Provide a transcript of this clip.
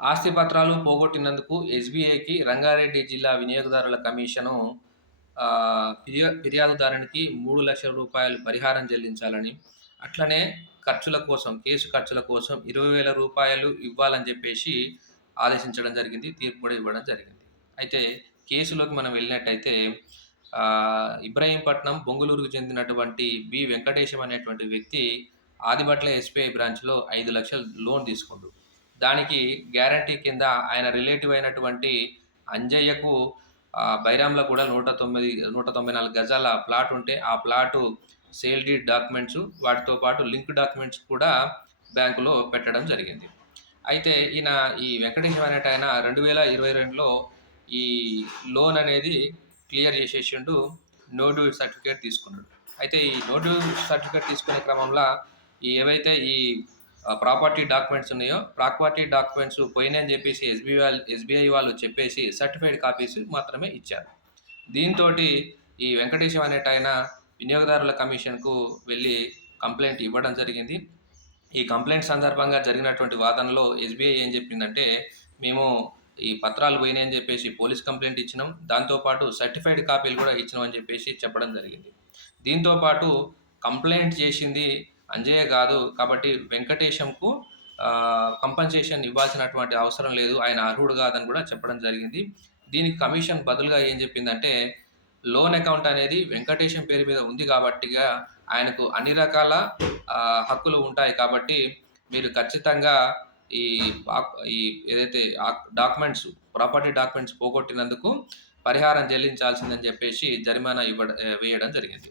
ఆస్తి పత్రాలు పోగొట్టినందుకు ఎస్‌బీఐకి రంగారెడ్డి జిల్లా వినియోగదారుల కమిషను ఫిర్యాదుదారునికి రూ. 3,00,000 పరిహారం చెల్లించాలని, అట్లనే ఖర్చుల కోసం, కేసు ఖర్చుల కోసం రూ. 20,000 ఇవ్వాలని చెప్పేసి ఆదేశించడం జరిగింది. తీర్పు కూడా ఇవ్వడం జరిగింది. అయితే కేసులోకి మనం వెళ్ళినట్టయితే ఇబ్రహీంపట్నం, బొంగుళూరుకు చెందినటువంటి బి. వెంకటేశం అనేటువంటి వ్యక్తి ఆదిబట్ల ఎస్‌బీఐ బ్రాంచ్‌లో 5,00,000 లోన్ తీసుకుండు. దానికి గ్యారంటీ కింద ఆయన రిలేటివ్ అయినటువంటి అంజయ్యకు బైరాంలగూడలో 194 గజాల ప్లాట్ ఉంటే, ఆ ప్లాటు సేల్ డీడ్ డాక్యుమెంట్స్ వాటితో పాటు లింక్ డాక్యుమెంట్స్ కూడా బ్యాంకులో పెట్టడం జరిగింది. అయితే ఈ వెంకటేశం అనేటాయన 2022లో ఈ లోన్ అనేది క్లియర్ చేసేసిండు. నో డ్యూ సర్టిఫికేట్ తీసుకున్నాడు. అయితే ఈ నో డ్యూ సర్టిఫికేట్ తీసుకునే క్రమంలో ఏవైతే ప్రాపర్టీ డాక్యుమెంట్స్ ఉన్నాయో, ప్రాపర్టీ డాక్యుమెంట్స్ పోయినాయని చెప్పేసి ఎస్బీఐ వాళ్ళు చెప్పేసి సర్టిఫైడ్ కాపీస్ మాత్రమే ఇచ్చారు. దీంతోటి ఈ వెంకటేశం అనేటాయన వినియోగదారుల కమిషన్‌కు వెళ్ళి కంప్లెయింట్ ఇవ్వడం జరిగింది. ఈ కంప్లెయింట్ సందర్భంగా జరిగినటువంటి వాదనలో ఎస్బీఐ ఏం చెప్పిందంటే, మేము ఈ పత్రాలు పోయినాయని చెప్పేసి పోలీస్ కంప్లెయింట్ ఇచ్చినాం. దాంతో పాటు సర్టిఫైడ్ కాపీలు కూడా ఇచ్చినామని చెప్పేసి చెప్పడం జరిగింది. దీంతో పాటు కంప్లెయింట్ చేసింది అంజయ్య కాదు కాబట్టి వెంకటేశంకు కంపెన్సేషన్ ఇవ్వాల్సినటువంటి అవసరం లేదు, ఆయన అర్హుడు కాదని కూడా చెప్పడం జరిగింది. దీనికి కమిషన్ బదులుగా ఏం చెప్పిందంటే, లోన్ అకౌంట్ అనేది వెంకటేశం పేరు మీద ఉంది కాబట్టిగా ఆయనకు అన్ని రకాల హక్కులు ఉంటాయి కాబట్టి మీరు ఖచ్చితంగా ఈ ఈ ఏదైతే డాక్యుమెంట్స్, ప్రాపర్టీ డాక్యుమెంట్స్ పోగొట్టినందుకు పరిహారం చెల్లించాల్సిందని చెప్పేసి జరిమానా వేయడం జరిగింది.